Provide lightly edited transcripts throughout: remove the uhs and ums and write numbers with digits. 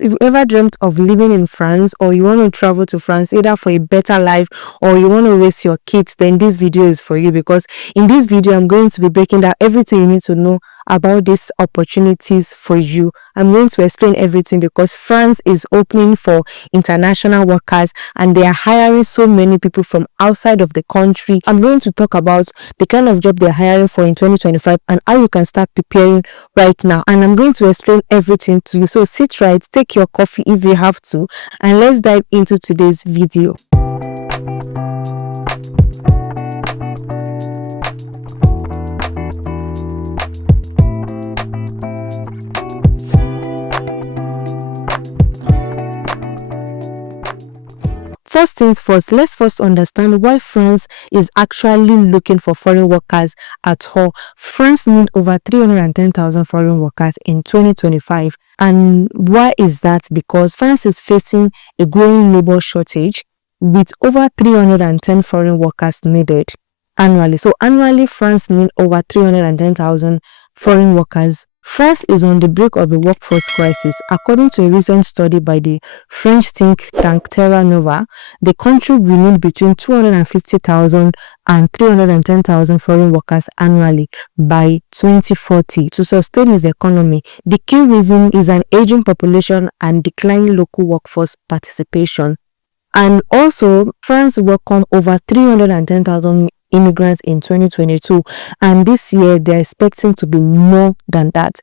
If you ever dreamt of living in France, or you want to travel to France either for a better life or you want to raise your kids, then this video is for you, because in this video I'm going to be breaking down everything you need to know about these opportunities for you. I'm going to explain everything because France is opening for international workers and they are hiring so many people from outside of the country. I'm going to talk about the kind of job they're hiring for in 2025 and how you can start preparing right now. And I'm going to explain everything to you. So sit right, take your coffee if you have to, and let's dive into today's video. First things first, let's first understand why France is actually looking for foreign workers at all. France needs over 310,000 foreign workers in 2025. And why is that? Because France is facing a growing labor shortage with over 310 foreign workers needed annually. So annually, France needs over 310,000 foreign workers. France is on the brink of a workforce crisis. According to a recent study by the French think tank Terra Nova, the country will need between 250,000 and 310,000 foreign workers annually by 2040 to sustain its economy. The key reason is an aging population and declining local workforce participation. And also, France welcomed over 310,000 immigrants in 2022, and this year they're expecting to be more than that.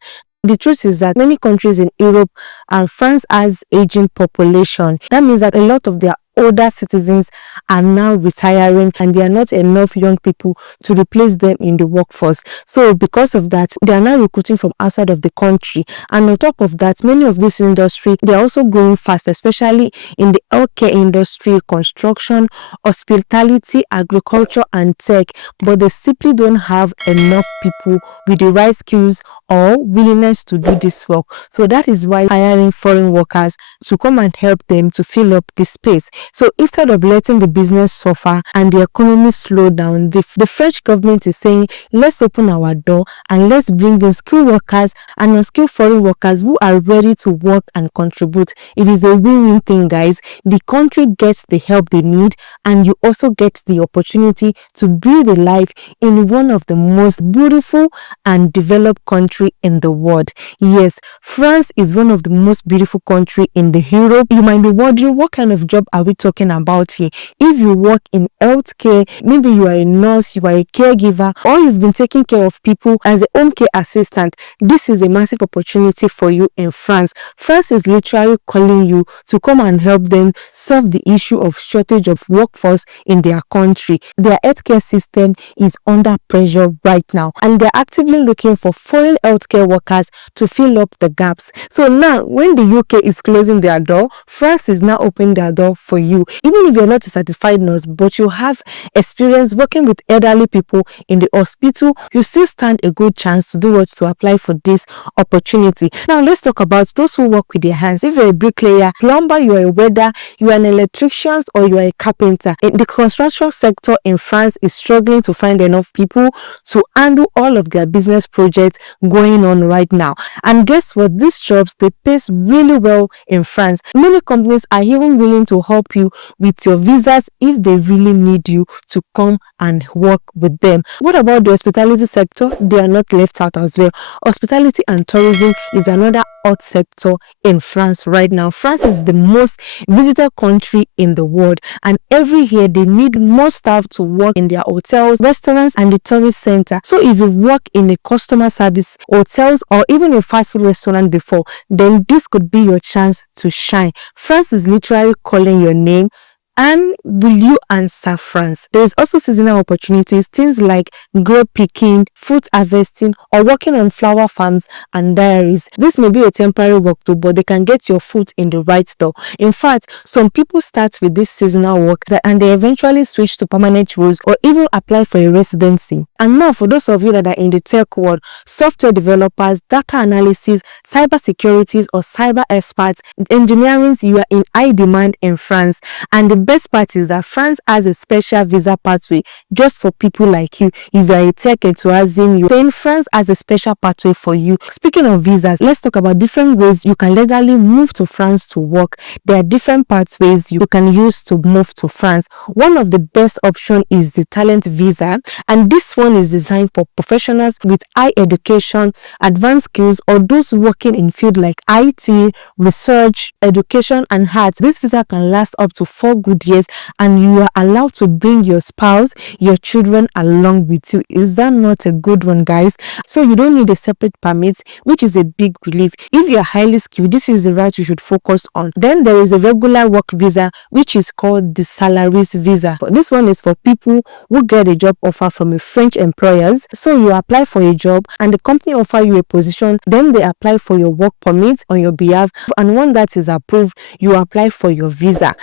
The truth is that many countries in Europe and France has aging population. That means that a lot of their older citizens are now retiring and there are not enough young people to replace them in the workforce. So because of that, they are now recruiting from outside of the country. And on top of that, many of this industry, they are also growing fast, especially in the healthcare industry, construction, hospitality, agriculture, and tech. But they simply don't have enough people with the right skills or willingness to do this work. So that is why hiring foreign workers to come and help them to fill up this space. So instead of letting the business suffer and the economy slow down, the French government is saying, let's open our door and let's bring in skilled workers and unskilled foreign workers who are ready to work and contribute. It is a win-win thing, guys. The country gets the help they need and you also get the opportunity to build a life in one of the most beautiful and developed countries in the world. Yes, France is one of the most beautiful countries in the Europe. You might be wondering, what kind of job are we talking about here? If you work in healthcare, maybe you are a nurse, you are a caregiver, or you've been taking care of people as a home care assistant, this is a massive opportunity for you in France. France is literally calling you to come and help them solve the issue of shortage of workforce in their country. Their healthcare system is under pressure right now and they're actively looking for foreign healthcare workers to fill up the gaps. So now when the UK is closing their door, France is now opening their door for you. Even if you're not a certified nurse but you have experience working with elderly people in the hospital, you still stand a good chance to do what, to apply for this opportunity. Now let's talk about those who work with their hands. If you're a bricklayer, plumber, you are a welder, you are an electrician, or you are a carpenter, the construction sector in France is struggling to find enough people to handle all of their business projects going on right now. And guess what? These jobs, they pay really well in France. Many companies are even willing to help you with your visas if they really need you to come and work with them. What about the hospitality sector? They are not left out as well. Hospitality and tourism is another hot sector in France right now. France is the most visited country in the world, and every year they need more staff to work in their hotels, restaurants, and the tourist center. So if you work in a customer service, hotels, or even a fast food restaurant before, then this could be your chance to shine. France is literally calling your name. And will you answer France? There is also seasonal opportunities, things like grape picking, fruit harvesting, or working on flower farms and dairies. This may be a temporary work too, but they can get your foot in the right door. In fact, some people start with this seasonal work and they eventually switch to permanent roles or even apply for a residency. And now for those of you that are in the tech world, software developers, data analysis, cyber securities or cyber experts, engineering, you are in high demand in France. And the best part is that France has a special visa pathway just for people like you. If you are a tech enthusiast, then France has a special pathway for you. Speaking of visas, let's talk about different ways you can legally move to France to work. There are different pathways you can use to move to France. One of the best options is the talent visa, and this one is designed for professionals with high education, advanced skills, or those working in fields like IT, research, education, and arts. This visa can last up to 4 good years, and you are allowed to bring your spouse, your children along with you. Is that not a good one, guys? So you don't need a separate permit, which is a big relief. If you are highly skilled, this is the route you should focus on. Then there is a regular work visa, which is called the salaries visa. This one is for people who get a job offer from a French employers. So you apply for a job and the company offer you a position, then they apply for your work permit on your behalf, and when that is approved, you apply for your visa.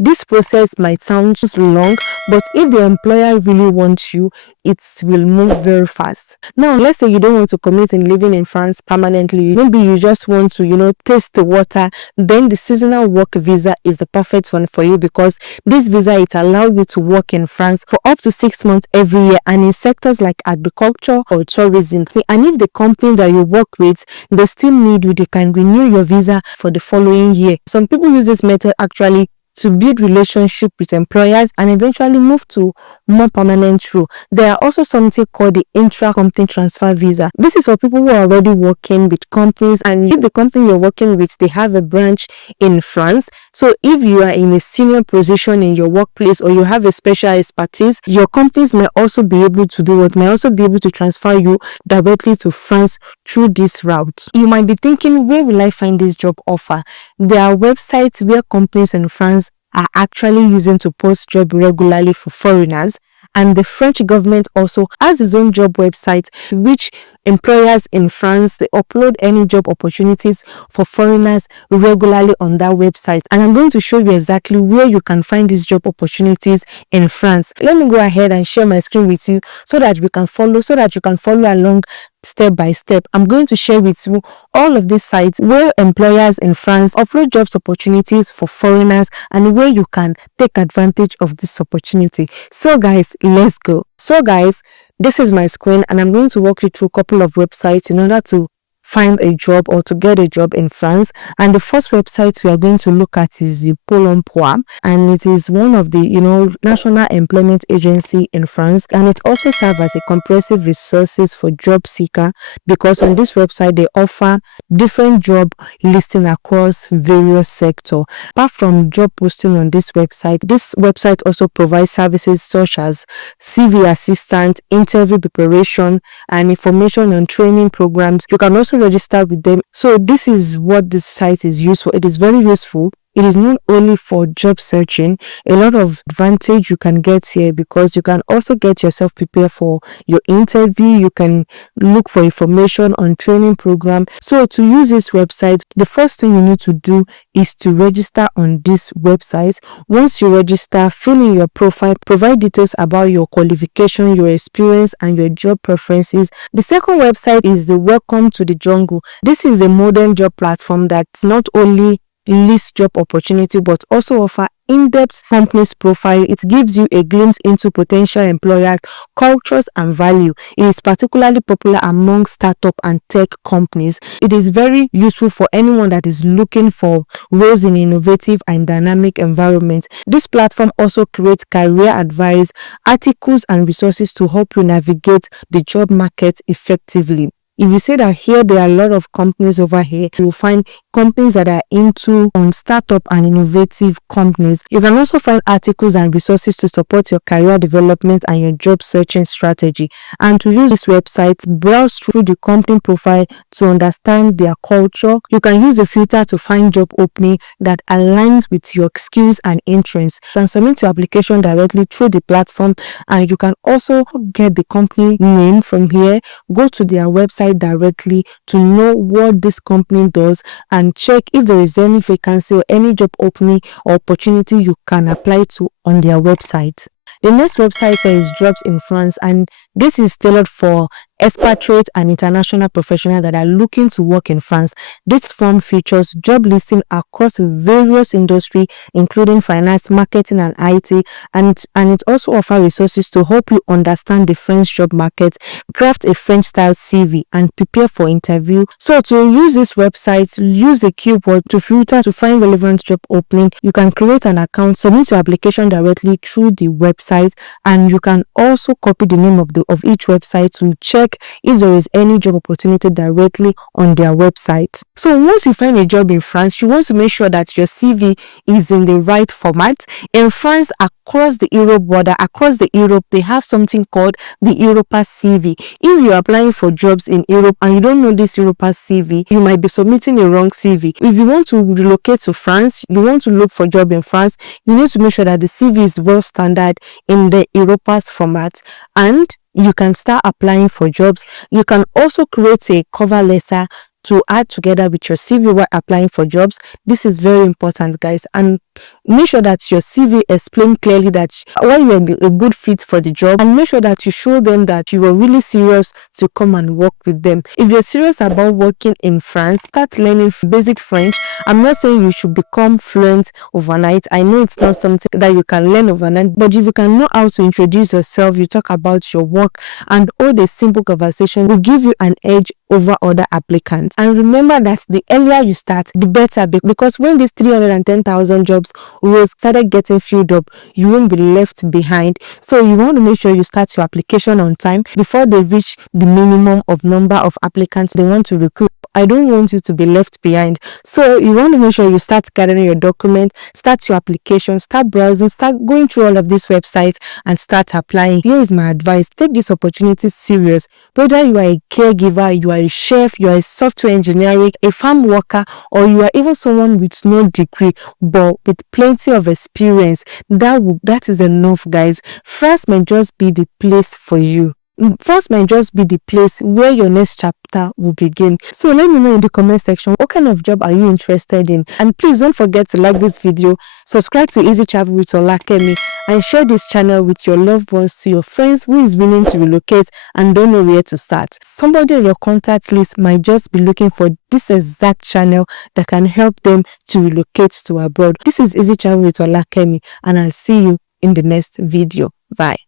This process might sound long, but if the employer really wants you, it will move very fast. Now, let's say you don't want to commit in living in France permanently. Maybe you just want to, taste the water. Then the seasonal work visa is the perfect one for you, because this visa, it allows you to work in France for up to 6 months every year, and in sectors like agriculture or tourism. And if the company that you work with, they still need you, they can renew your visa for the following year. Some people use this method actually to build relationship with employers and eventually move to more permanent role. There are also something called the intra-company transfer visa. This is for people who are already working with companies, and if the company you're working with, they have a branch in France. So if you are in a senior position in your workplace, or you have a special expertise, your companies may also be able to do what? May also be able to transfer you directly to France through this route. You might be thinking, where will I find this job offer? There are websites where companies in France are actually using to post jobs regularly for foreigners, and the French government also has its own job website, which employers in France, they upload any job opportunities for foreigners regularly on that website. And I'm going to show you exactly where you can find these job opportunities in France. Let me go ahead and share my screen with you so that you can follow along step by step. I'm going to share with you all of these sites where employers in France upload jobs opportunities for foreigners, and where you can take advantage of this opportunity. So guys, let's go. So guys, this is my screen, and I'm going to walk you through a couple of websites in order to find a job or to get a job in France. And the first website we are going to look at is the Pôle emploi, and it is one of the national employment agency in France, and it also serves as a comprehensive resources for job seeker, because on this website they offer different job listing across various sectors. Apart from job posting on this website also provides services such as CV assistant, interview preparation, and information on training programs. You can also register with them. So this is what this site is used for. It is very useful. It is not only for job searching. A lot of advantage you can get here, because you can also get yourself prepared for your interview. You can look for information on training program. So to use this website, the first thing you need to do is to register on this website. Once you register, fill in your profile, provide details about your qualification, your experience, and your job preferences. The second website is the Welcome to the Jungle. This is a modern job platform that's not only list job opportunity but also offer in-depth company's profile. It gives you a glimpse into potential employers, cultures, and value. It is particularly popular among startup and tech companies. It is very useful for anyone that is looking for roles in innovative and dynamic environments. This platform also creates career advice, articles, and resources to help you navigate the job market effectively. If you say that here there are a lot of companies over here, you will find companies that are into startup and innovative companies. You can also find articles and resources to support your career development and your job searching strategy. And to use this website, browse through the company profile to understand their culture. You can use a filter to find job opening that aligns with your skills and interests. You can submit your application directly through the platform, and you can also get the company name from here. Go to their website directly to know what this company does, and check if there is any vacancy or any job opening or opportunity you can apply to on their website. The next website is Jobs in France, and this is tailored for expatriates and international professionals that are looking to work in France. This form features job listing across various industries, including finance, marketing, and IT, and it also offers resources to help you understand the French job market, craft a French-style CV, and prepare for interview. So to use this website, use the keyword to filter to find relevant job opening. You can create an account, submit your application directly through the website, and you can also copy the name of each website to check if there is any job opportunity directly on their website. So once you find a job in France, you want to make sure that your CV is in the right format. In France, across the Europe border, across the Europe, they have something called the Europa CV. If you're applying for jobs in Europe and you don't know this Europa CV, you might be submitting a wrong CV. If you want to relocate to France, you want to look for a job in France, you need to make sure that the CV is well standard in the Europa's format, and you can start applying for jobs. You can also create a cover letter to add together with your CV while applying for jobs. This is very important, guys, and make sure that your CV explains clearly that why you are a good fit for the job, and make sure that you show them that you are really serious to come and work with them. If you're serious about working in France, start learning basic French. I'm not saying you should become fluent overnight. I know it's not something that you can learn overnight, but if you can know how to introduce yourself, you talk about your work, and all the simple conversation will give you an edge over other applicants. And remember that the earlier you start, the better, because when these 310,000 jobs roles started getting filled up, you won't be left behind. So you want to make sure you start your application on time before they reach the minimum of number of applicants they want to recruit. I don't want you to be left behind. So you want to make sure you start gathering your document, start your application, start browsing, start going through all of these websites and start applying. Here is my advice. Take this opportunity serious. Whether you are a caregiver, you are a chef, you are a software engineer, a farm worker, or you are even someone with no degree but with plenty of experience, that is enough, guys. France may just be the place for you. France might just be the place where your next chapter will begin. So let me know in the comment section, what kind of job are you interested in? And please don't forget to like this video, subscribe to Easy Travel with Olakemi, and share this channel with your loved ones, to your friends who is willing to relocate and don't know where to start. Somebody on your contact list might just be looking for this exact channel that can help them to relocate to abroad. This is Easy Travel with Olakemi, and I'll see you in the next video. Bye.